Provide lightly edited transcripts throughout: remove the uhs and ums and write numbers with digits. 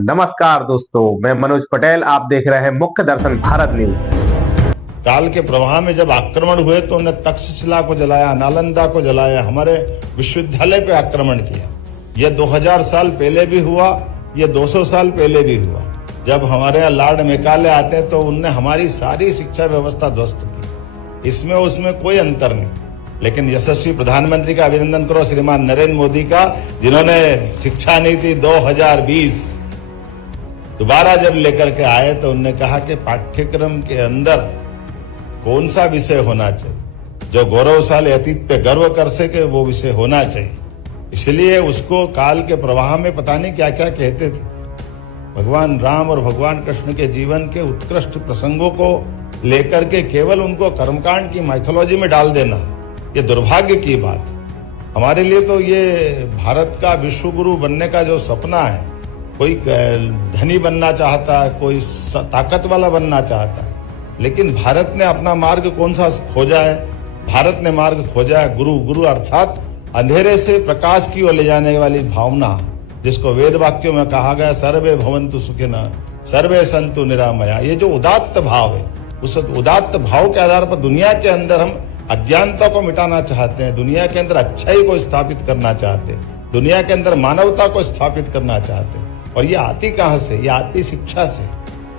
नमस्कार दोस्तों, मैं मनोज पटेल। आप देख रहे हैं मुख्य दर्शन भारत न्यूज। काल के प्रवाह में जब आक्रमण हुए तो उन्हें तक्षशिला को जलाया, नालंदा को जलाया, हमारे विश्वविद्यालय पे आक्रमण किया। ये 2000 साल पहले भी हुआ, ये 200 साल पहले भी हुआ। जब हमारे यहाँ लॉर्ड मेकाले आते हैं तो उनने हमारी सारी शिक्षा व्यवस्था ध्वस्त की। इसमें उसमें कोई अंतर नहीं। लेकिन यशस्वी प्रधानमंत्री का अभिनंदन करो, श्रीमान नरेंद्र मोदी का, जिन्होंने शिक्षा नीति 2020 दोबारा जब लेकर के आए तो उन्होंने कहा कि पाठ्यक्रम के अंदर कौन सा विषय होना चाहिए जो गौरवशाली अतीत पे गर्व कर सके, वो विषय होना चाहिए। इसलिए उसको काल के प्रवाह में पता नहीं क्या क्या कहते थे। भगवान राम और भगवान कृष्ण के जीवन के उत्कृष्ट प्रसंगों को लेकर के केवल उनको कर्मकांड की माइथोलॉजी में डाल देना, ये दुर्भाग्य की बात है। हमारे लिए तो ये भारत का विश्व गुरु बनने का जो सपना है, कोई धनी बनना चाहता है, कोई ताकत वाला बनना चाहता है, लेकिन भारत ने अपना मार्ग कौन सा खोजा है? भारत ने मार्ग खोजा है गुरु। गुरु अर्थात अंधेरे से प्रकाश की ओर ले जाने वाली भावना, जिसको वेद वाक्यों में कहा गया सर्वे भवन्तु सुखिनः सर्वे सन्तु निरामया। ये जो उदात्त भाव है, उस उदात्त भाव के आधार पर दुनिया के अंदर हम अज्ञानता को मिटाना चाहते हैं, दुनिया के अंदर अच्छाई को स्थापित करना चाहते हैं, दुनिया के अंदर मानवता को स्थापित करना चाहते हैं। और ये आती कहाँ से? ये आती शिक्षा से,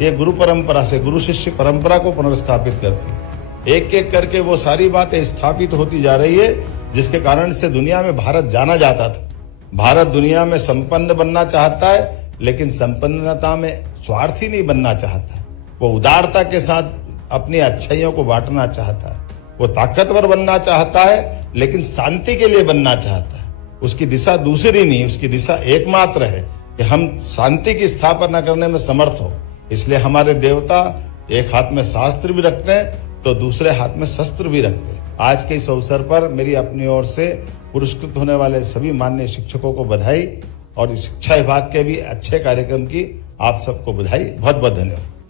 ये गुरु परंपरा से, गुरु शिष्य परंपरा को पुनर्स्थापित करती है। एक एक करके वो सारी बातें स्थापित होती जा रही है, जिसके कारण से दुनिया में भारत जाना जाता था। भारत दुनिया में संपन्न बनना चाहता है, लेकिन संपन्नता में स्वार्थी नहीं बनना चाहता है। वो उदारता के साथ अपनी अच्छाइयों को बांटना चाहता है। वो ताकतवर बनना चाहता है, लेकिन शांति के लिए बनना चाहता है। उसकी दिशा दूसरी नहीं, उसकी दिशा एकमात्र है कि हम शांति की स्थापना करने में समर्थ हो। इसलिए हमारे देवता एक हाथ में शास्त्र भी रखते हैं तो दूसरे हाथ में शस्त्र भी रखते हैं। आज के इस अवसर पर मेरी अपनी ओर से पुरस्कृत होने वाले सभी माननीय शिक्षकों को बधाई और शिक्षा विभाग के भी अच्छे कार्यक्रम की आप सबको बधाई। बहुत बहुत धन्यवाद।